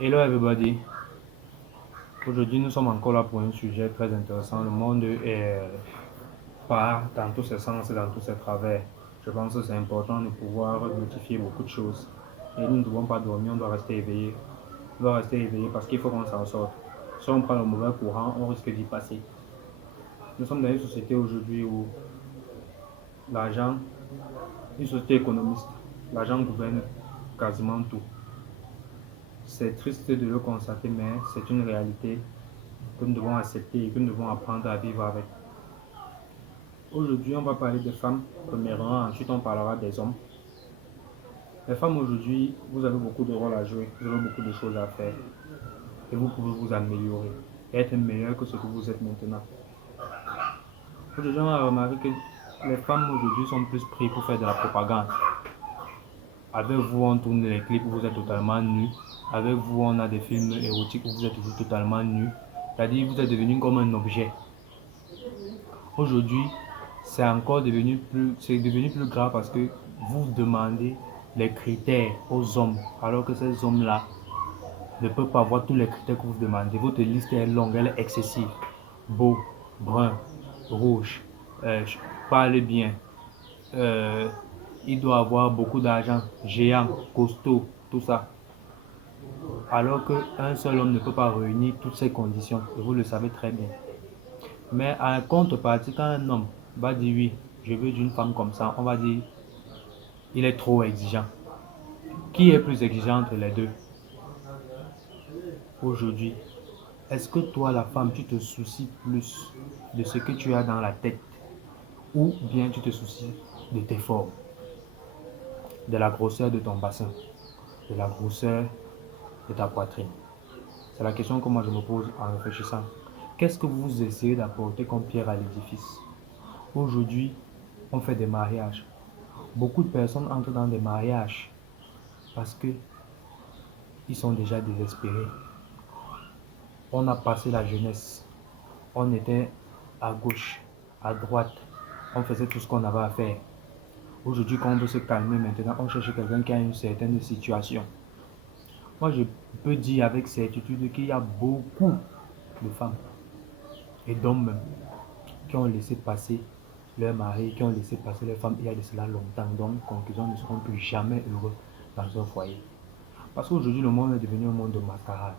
Hello everybody. Aujourd'hui, nous sommes encore là pour un sujet très intéressant. Le monde est pas dans tous ses sens et dans tous ses travers. Je pense que c'est important de pouvoir notifier beaucoup de choses. Et nous ne devons pas dormir, on doit rester éveillé. On doit rester éveillé parce qu'il faut qu'on s'en sorte. Si on prend le mauvais courant, on risque d'y passer. Nous sommes dans une société aujourd'hui où l'argent, une société économiste, l'argent gouverne quasiment tout. C'est triste de le constater, mais c'est une réalité que nous devons accepter et que nous devons apprendre à vivre avec. Aujourd'hui, on va parler des femmes, premièrement, ensuite on parlera des hommes. Les femmes aujourd'hui, vous avez beaucoup de rôles à jouer, vous avez beaucoup de choses à faire et vous pouvez vous améliorer et être meilleur que ce que vous êtes maintenant. Aujourd'hui, on a remarqué que les femmes aujourd'hui sont plus prises pour faire de la propagande. Avec vous, on tourne les clips où vous êtes totalement nus. Avec vous, on a des films érotiques où vous êtes toujours totalement nus. C'est-à-dire, vous êtes devenu comme un objet. Aujourd'hui, c'est devenu plus grave parce que vous demandez les critères aux hommes, alors que ces hommes-là ne peuvent pas avoir tous les critères que vous demandez. Votre liste est longue, elle est excessive. Beau, brun, rouge, parle bien, euh, il doit avoir beaucoup d'argent, géant, costaud, tout ça. Alors qu'un seul homme ne peut pas réunir toutes ces conditions, et vous le savez très bien. Mais en contrepartie, quand un homme va dire oui, je veux d'une femme comme ça, on va dire il est trop exigeant. Qui est plus exigeant entre les deux aujourd'hui? Est-ce que toi, la femme, tu te soucies plus de ce que tu as dans la tête ou bien tu te soucies de tes formes, de la grosseur de ton bassin, de la grosseur de ta poitrine? C'est la question que moi je me pose en réfléchissant. Qu'est-ce que vous essayez d'apporter comme pierre à l'édifice? Aujourd'hui, on fait des mariages. Beaucoup de personnes entrent dans des mariages parce que ils sont déjà désespérés. On a passé la jeunesse. On était à gauche, à droite. On faisait tout ce qu'on avait à faire. Aujourd'hui, quand on veut se calmer maintenant, on cherche quelqu'un qui a une certaine situation. Moi, je peux dire avec certitude qu'il y a beaucoup de femmes et d'hommes même qui ont laissé passer leur mari, qui ont laissé passer leur femme il y a de cela longtemps. Donc, conclusion, ne seront plus jamais heureux dans un foyer. Parce qu'aujourd'hui, le monde est devenu un monde de mascarade.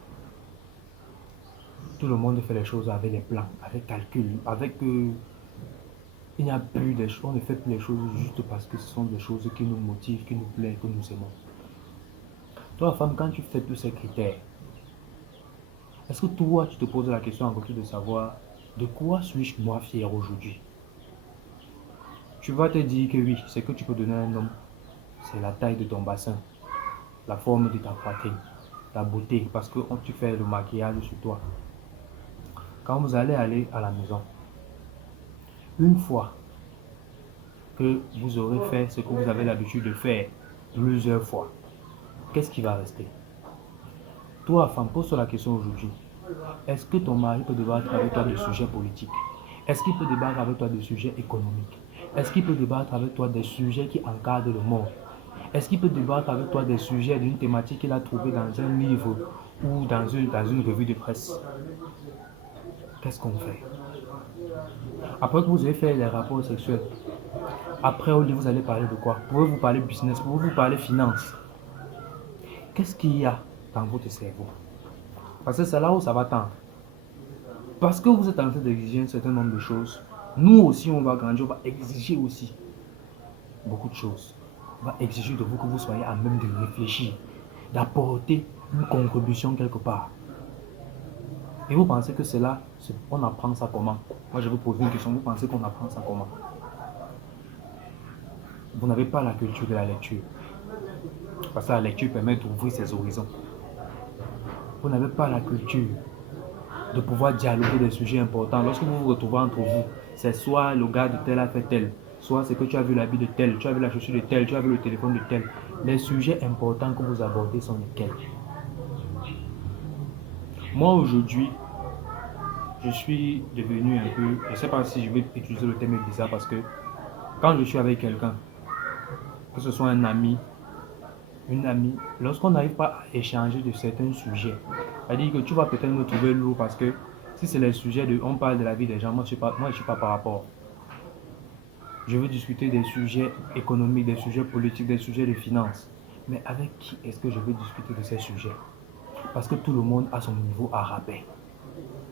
Tout le monde fait les choses avec les plans, avec calcul, avec il n'y a plus des choses, on ne fait plus les choses juste parce que ce sont des choses qui nous motivent, qui nous plaisent, que nous aimons. Toi, femme, quand tu fais tous ces critères, est-ce que toi, tu te poses la question en retour de savoir de quoi suis-je moi fier aujourd'hui? Tu vas te dire que oui, ce que tu peux donner à un homme, c'est la taille de ton bassin, la forme de ta poitrine, ta beauté, parce que tu fais le maquillage sur toi. Quand vous allez aller à la maison, une fois que vous aurez fait ce que vous avez l'habitude de faire plusieurs fois, qu'est-ce qui va rester? Toi, femme, pose-toi la question aujourd'hui. Est-ce que ton mari peut débattre avec toi de sujets politiques? Est-ce qu'il peut débattre avec toi de sujets économiques? Est-ce qu'il peut débattre avec toi des sujets qui encadrent le monde? Est-ce qu'il peut débattre avec toi des sujets d'une thématique qu'il a trouvée dans un livre ou dans une revue de presse? Qu'est-ce qu'on fait? Après que vous avez fait les rapports sexuels, après au lieu vous allez parler de quoi? Pouvez-vous parler business? Pouvez-vous parler finance? Qu'est-ce qu'il y a dans votre cerveau? Parce que c'est là où ça va tendre. Parce que vous êtes en train d'exiger un certain nombre de choses, nous aussi on va grandir, on va exiger aussi beaucoup de choses. On va exiger de vous que vous soyez à même de réfléchir, d'apporter une contribution quelque part. Et vous pensez que c'est là, on apprend ça comment? Moi je vous pose une question, vous pensez qu'on apprend ça comment? Vous n'avez pas la culture de la lecture. Parce que la lecture permet d'ouvrir ses horizons. Vous n'avez pas la culture de pouvoir dialoguer des sujets importants. Lorsque vous vous retrouvez entre vous, c'est soit le gars de tel a fait tel, soit c'est que tu as vu l'habit de tel, tu as vu la chaussure de tel, tu as vu le téléphone de tel. Les sujets importants que vous abordez sont lesquels? Moi aujourd'hui, je suis devenu un peu, je ne sais pas si je vais utiliser le terme bizarre parce que quand je suis avec quelqu'un, que ce soit un ami, une amie, lorsqu'on n'arrive pas à échanger de certains sujets, c'est-à-dire que tu vas peut-être me trouver lourd parce que si c'est les sujets de, on parle de la vie des gens, moi je suis pas par rapport. Je veux discuter des sujets économiques, des sujets politiques, des sujets de finances. Mais avec qui est-ce que je veux discuter de ces sujets? Parce que tout le monde a son niveau à rabais.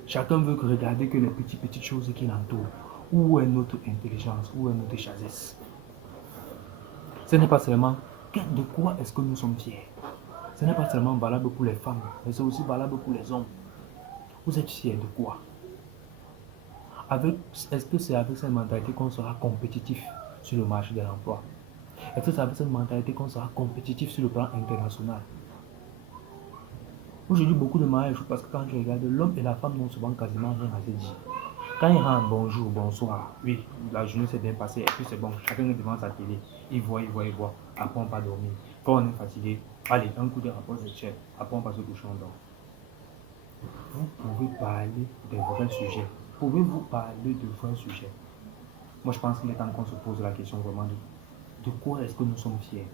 Chacun veut regarder que les petites choses qui l'entourent. Où est notre intelligence? Où est notre sagesse? Ce n'est pas seulement de quoi est-ce que nous sommes fiers. Ce n'est pas seulement valable pour les femmes, mais c'est aussi valable pour les hommes. Vous êtes fiers de quoi? Est-ce que c'est avec cette mentalité qu'on sera compétitif sur le marché de l'emploi? Est-ce que c'est avec cette mentalité qu'on sera compétitif sur le plan international? Aujourd'hui, beaucoup de mariages, parce que quand tu regardes, l'homme et la femme n'ont souvent quasiment rien à se dire. Quand il rentre, bonjour, bonsoir, oui, la journée s'est bien passée, et puis c'est bon, chacun est devant sa télé, il voit. Après on va dormir. Quand on est fatigué, allez, un coup de rapport sexuel, après on passe au coucher, on dort. Vous pouvez parler des vrais sujets. Pouvez-vous parler de vrais sujets? Moi, je pense qu'il est temps qu'on se pose la question vraiment de quoi est-ce que nous sommes fiers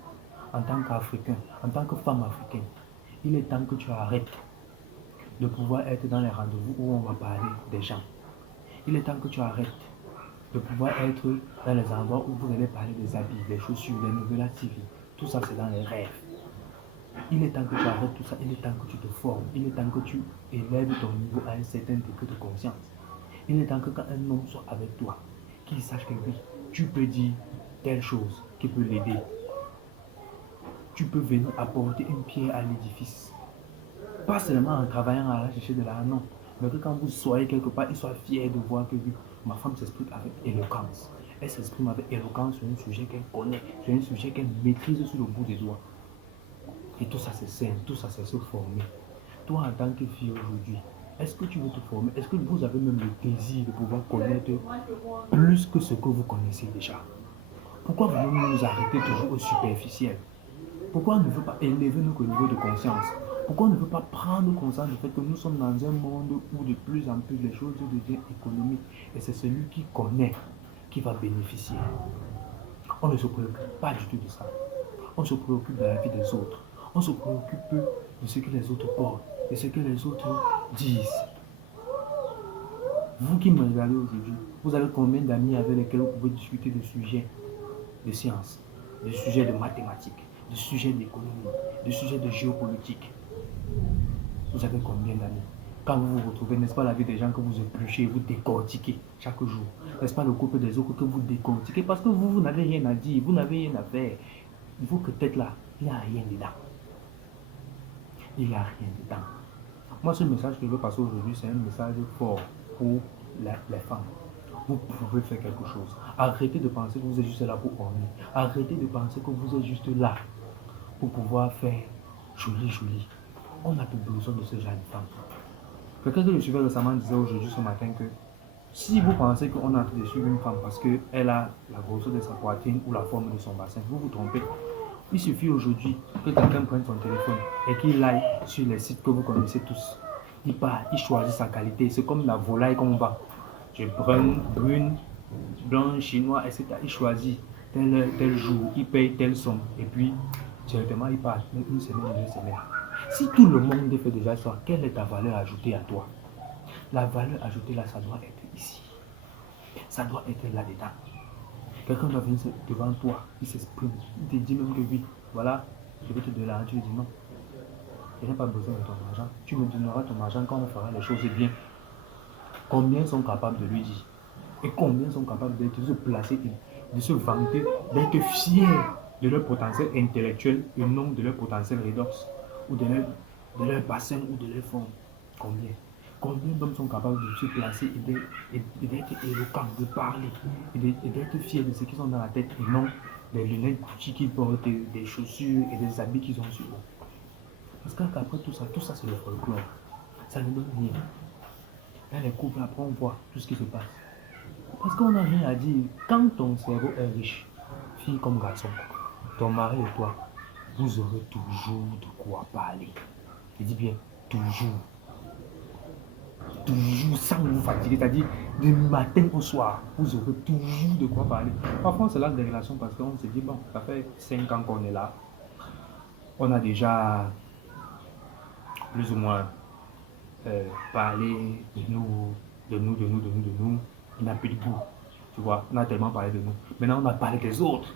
en tant qu'Africains, en tant que femmes africaines. Il est temps que tu arrêtes de pouvoir être dans les rendez-vous où on va parler des gens. Il est temps que tu arrêtes de pouvoir être dans les endroits où vous allez parler des habits, des chaussures, des nouvelles TV. Tout ça, c'est dans les rêves. Il est temps que tu arrêtes tout ça, il est temps que tu te formes, il est temps que tu élèves ton niveau à un certain degré de conscience. Il est temps que quand un homme soit avec toi, qu'il sache que oui, tu peux dire telle chose qui peut l'aider. Tu peux venir apporter une pierre à l'édifice. Pas seulement en travaillant à la chercher de l'argent, non. Mais que quand vous soyez quelque part, il soit fier de voir que oui, ma femme s'exprime avec éloquence. Elle s'exprime avec éloquence sur un sujet qu'elle connaît, sur un sujet qu'elle maîtrise sur le bout des doigts. Et tout ça, c'est sain, tout ça, c'est se former. Toi, en tant que fille aujourd'hui, est-ce que tu veux te former? Est-ce que vous avez même le désir de pouvoir connaître plus que ce que vous connaissez déjà? Pourquoi voulons-nous nous arrêter toujours au superficiel? Pourquoi on ne veut pas élever notre niveau de conscience? Pourquoi on ne veut pas prendre conscience du fait que nous sommes dans un monde où de plus en plus les choses deviennent économiques et c'est celui qui connaît qui va bénéficier? On ne se préoccupe pas du tout de ça. On se préoccupe de la vie des autres. On se préoccupe de ce que les autres portent, de ce que les autres disent. Vous qui me regardez aujourd'hui, vous avez combien d'amis avec lesquels vous pouvez discuter de sujets de sciences, de sujets de mathématiques, de sujets d'économie, de sujets de géopolitique? Vous avez combien d'amis? Quand vous vous retrouvez, n'est-ce pas la vie des gens que vous épluchez, vous décortiquez chaque jour? N'est-ce pas le couple des autres que vous décortiquez? Parce que vous n'avez rien à dire, vous n'avez rien à faire. Il faut que peut-être là, il n'y a rien dedans. Il n'y a rien dedans. Moi, ce message que je veux passer aujourd'hui, c'est un message fort pour les femmes. Vous pouvez faire quelque chose. Arrêtez de penser que vous êtes juste là pour orner. Arrêtez de penser que vous êtes juste là pour pouvoir faire joli. On a besoin de ce genre de femmes. Quelqu'un que je suivais récemment disait aujourd'hui ce matin que si vous pensez qu'on est en train de suivre une femme parce qu'elle a la grosseur de sa poitrine ou la forme de son bassin, vous vous trompez. Il suffit aujourd'hui que quelqu'un prenne son téléphone et qu'il aille sur les sites que vous connaissez tous. Il part, il choisit sa qualité. C'est comme la volaille qu'on vend. Je brune, blanc, chinois, etc. Il choisit tel jour, il paye telle somme. Et puis, directement, il part une semaine, 2 semaines. Si tout le monde fait déjà ça, quelle est ta valeur ajoutée à toi? La valeur ajoutée là, ça doit être ici. Ça doit être là-dedans. Quelqu'un doit venir devant toi, il s'exprime, il te dit même que oui, voilà, je vais te donner l'argent, tu lui dis non. Je n'ai pas besoin de ton argent. Tu me donneras ton argent quand on fera les choses bien. Combien sont capables de lui dire? Et combien sont capables de se placer, de se vanter, d'être fiers de leur potentiel intellectuel et non de leur potentiel redox ou de leur bassin ou de leur forme? Combien? Combien d'hommes sont capables de se placer et d'être éloquents, de parler et d'être fiers de ce qu'ils ont dans la tête et non des lunettes Gucci qu'ils portent, des chaussures et des habits qu'ils ont sur eux? Parce qu'après tout ça c'est le folklore. Ça ne donne rien. Dans les couples, après on voit tout ce qui se passe. Parce qu'on n'a rien à dire. Quand ton cerveau est riche, fille comme garçon, ton mari et toi, vous aurez toujours de quoi parler. Je dis bien, toujours. Toujours sans vous fatiguer, c'est-à-dire du matin au soir, vous aurez toujours de quoi parler. Parfois, c'est là des relations parce qu'on se dit, bon, ça fait 5 ans qu'on est là. On a déjà plus ou moins parlé de nous, de nous, de nous, de nous, de nous. Il n'y a plus de goût. Tu vois, on a tellement parlé de nous. Maintenant, on a parlé des autres.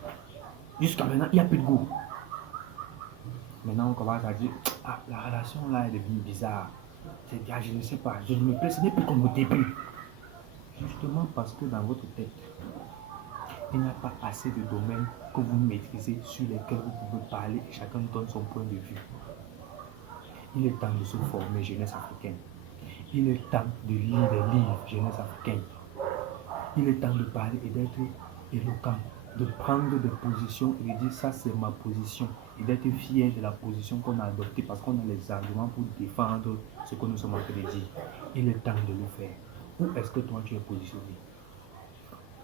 Jusqu'à maintenant, il n'y a plus de goût. Maintenant, on commence à dire, ah, la relation là est devenue bizarre. Je ne sais pas, je ne me plais, ce n'est plus comme au début. Justement parce que dans votre tête, il n'y a pas assez de domaines que vous maîtrisez sur lesquels vous pouvez parler et chacun donne son point de vue. Il est temps de se former jeunesse africaine. Il est temps de lire des livres jeunesse africaine. Il est temps de parler et d'être éloquent, de prendre des positions et de dire ça c'est ma position et d'être fier de la position qu'on a adoptée parce qu'on a les arguments pour défendre ce que nous sommes en train de dire. Il est temps de le faire. Où est-ce que toi tu es positionné?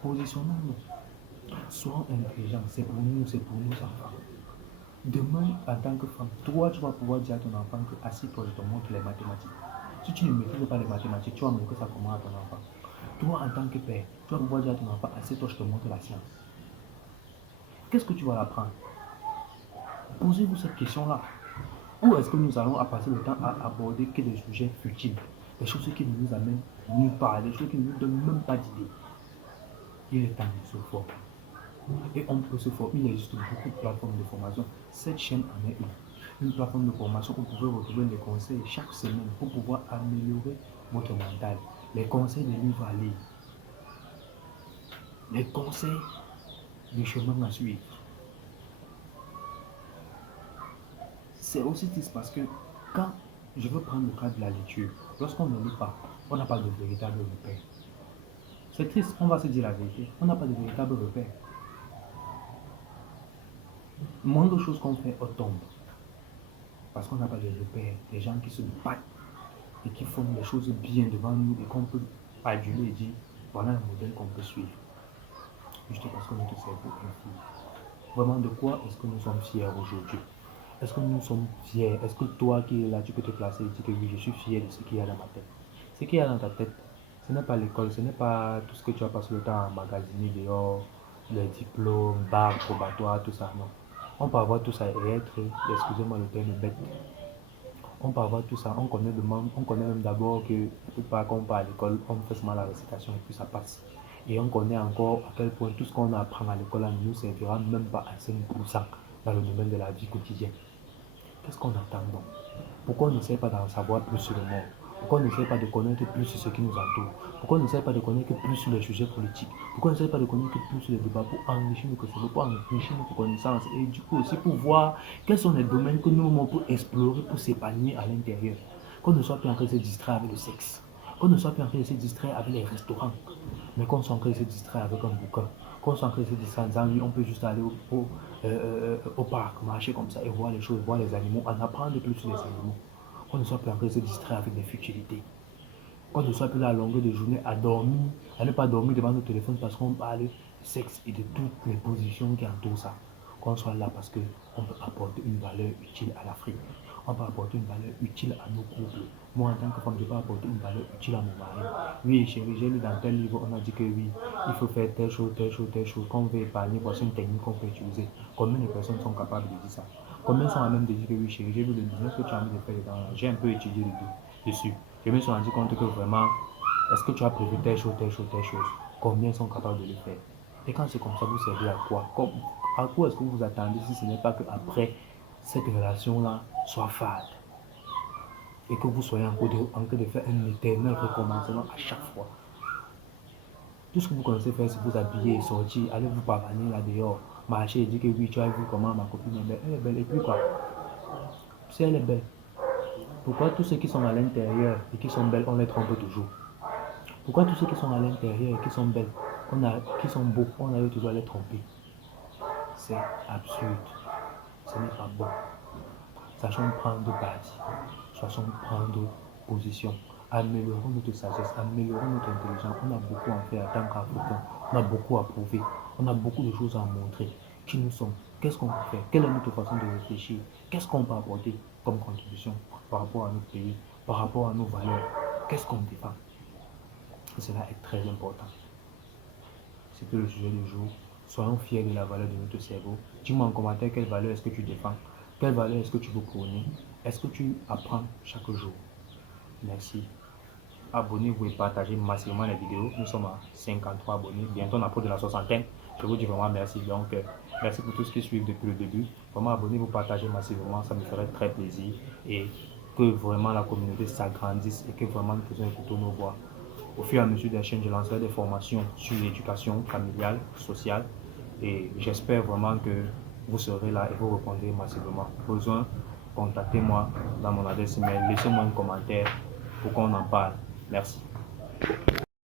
Positionnons-nous. Soyons intelligents, c'est pour nous, c'est pour nos enfants. Demain, en tant que femme, toi, tu vas pouvoir dire à ton enfant que assis-toi, je te montre les mathématiques. Si tu ne maîtrises pas les mathématiques, tu vas montrer ça comment à ton enfant. Toi, en tant que père, tu vas pouvoir dire à ton enfant, assieds-toi, je te montre la science. Qu'est-ce que tu vas apprendre? Posez-vous cette question-là. Ou est-ce que nous allons passer le temps à aborder que des sujets futiles, des choses qui ne nous amènent nulle part, des choses qui ne nous donnent même pas d'idées? Il est temps de se former. Et on peut se former. Il existe beaucoup de plateformes de formation. Cette chaîne en est une plateforme de formation où vous pouvez retrouver des conseils chaque semaine pour pouvoir améliorer votre mental. Les conseils de livres à lire, les conseils de chemin à suivre. C'est aussi triste parce que quand je veux prendre le cas de la lecture, lorsqu'on ne lit pas, on n'a pas de véritable repère. C'est triste, on va se dire la vérité. On n'a pas de véritable repère. Moindre chose qu'on fait, on tombe. Parce qu'on n'a pas de repère. Des gens qui se battent et qui font les choses bien devant nous et qu'on peut aduler et dire voilà un modèle qu'on peut suivre. Juste parce que notre cerveau est fou. Vraiment, de quoi est-ce que nous sommes fiers aujourd'hui? Est-ce que nous sommes fiers? Est-ce que toi qui es là, tu peux te placer et dire que oui, je suis fier de ce qu'il y a dans ma tête? Ce qu'il y a dans ta tête, ce n'est pas l'école, ce n'est pas tout ce que tu as passé le temps à magasiner dehors, les diplômes, bacs, probatoires, tout ça, non. On peut avoir tout ça et être, excusez-moi le terme, bête. On peut avoir tout ça, on connaît même d'abord que la plupart quand on part à l'école, on fait seulement la récitation et puis ça passe. Et on connaît encore à quel point tout ce qu'on apprend à l'école ne nous servira même pas à 5% dans le domaine de la vie quotidienne. Qu'est-ce qu'on attend donc? Pourquoi on n'essaie pas d'en savoir plus sur le monde? Pourquoi on n'essaie pas de connaître plus sur ce qui nous entoure? Pourquoi on n'essaie pas de connaître plus sur les sujets politiques? Pourquoi on n'essaie pas de connaître plus sur les débats pour enrichir nos connaissances, pour enrichir notre connaissance et du coup aussi pour voir quels sont les domaines que nous on peut explorer pour s'épanouir à l'intérieur? Qu'on ne soit plus en train de se distraire avec le sexe, qu'on ne soit plus en train de se distraire avec les restaurants, mais qu'on soit en train de se distraire avec un bouquin, qu'on soit en train de se distraire en disant oui, on peut juste aller au parc, marcher comme ça et voir les choses, voir les animaux, en apprendre plus sur les animaux. Qu'on ne soit plus en train de se distraire avec des futilités. Qu'on ne soit plus là à longueur de journée à dormir, à ne pas dormir devant nos téléphones parce qu'on parle de sexe et de toutes les positions qui entourent ça. Qu'on soit là parce qu'on peut apporter une valeur utile à l'Afrique. On peut apporter une valeur utile à nos couples. Moi, en tant que femme, je peux apporter une valeur utile à mon mari. Oui, chérie, j'ai lu dans tel livre, on a dit que oui, il faut faire telle chose, telle chose, telle chose. Quand on veut épargner, voici une technique qu'on peut utiliser. Combien de personnes sont capables de dire ça? Combien sont à même de dire que oui, chérie, j'ai vu le business que tu as envie de faire dedans. J'ai un peu étudié dessus. Je me suis rendu compte que vraiment, est-ce que tu as prévu telle chose, telle chose, telle chose? Combien sont capables de le faire? Et quand c'est comme ça, vous servez à quoi? À quoi est-ce que vous attendez si ce n'est pas qu'après cette relation-là soit fade et que vous soyez en train de faire un éternel recommencement à chaque fois? Tout ce que vous connaissez faire, c'est vous habiller, sortir, aller vous pavaner là dehors, marcher et dire que oui, tu as vu comment ma copine est belle. Elle est belle et puis quoi? Si elle est belle, pourquoi tous ceux qui sont à l'intérieur et qui sont belles, on les trompe toujours? Pourquoi tous ceux qui sont à l'intérieur et qui sont belles, qui sont beaux, on arrive toujours à les tromper? C'est absurde. Ce n'est pas bon. Sachons prendre parti. Sachons prendre position. Améliorons notre sagesse, améliorons notre intelligence. On a beaucoup à faire en tant qu'Africains. On a beaucoup à prouver. On a beaucoup de choses à montrer. Qui nous sommes? Qu'est-ce qu'on peut faire? Quelle est notre façon de réfléchir? Qu'est-ce qu'on peut apporter comme contribution par rapport à notre pays, par rapport à nos valeurs? Qu'est-ce qu'on défend? Et cela est très important. C'était le sujet du jour. Soyons fiers de la valeur de notre cerveau. Dis-moi en commentaire quelle valeur est-ce que tu défends. Quelle valeur est-ce que tu veux prôner? Est-ce que tu apprends chaque jour? Merci. Abonnez-vous et partagez massivement les vidéos. Nous sommes à 53 abonnés. Bientôt on approche de la soixantaine. Je vous dis vraiment merci. Donc, merci pour tous ceux qui suivent depuis le début. Vraiment, abonnez-vous, partagez massivement. Ça me ferait très plaisir. Et que vraiment la communauté s'agrandisse et que vraiment nous puissions écouter nos voix. Au fur et à mesure des chaînes, je lancerai des formations sur l'éducation familiale, sociale. Et j'espère vraiment que vous serez là et vous répondrez massivement. Besoin, contactez-moi dans mon adresse email. Laissez-moi un commentaire pour qu'on en parle. Merci.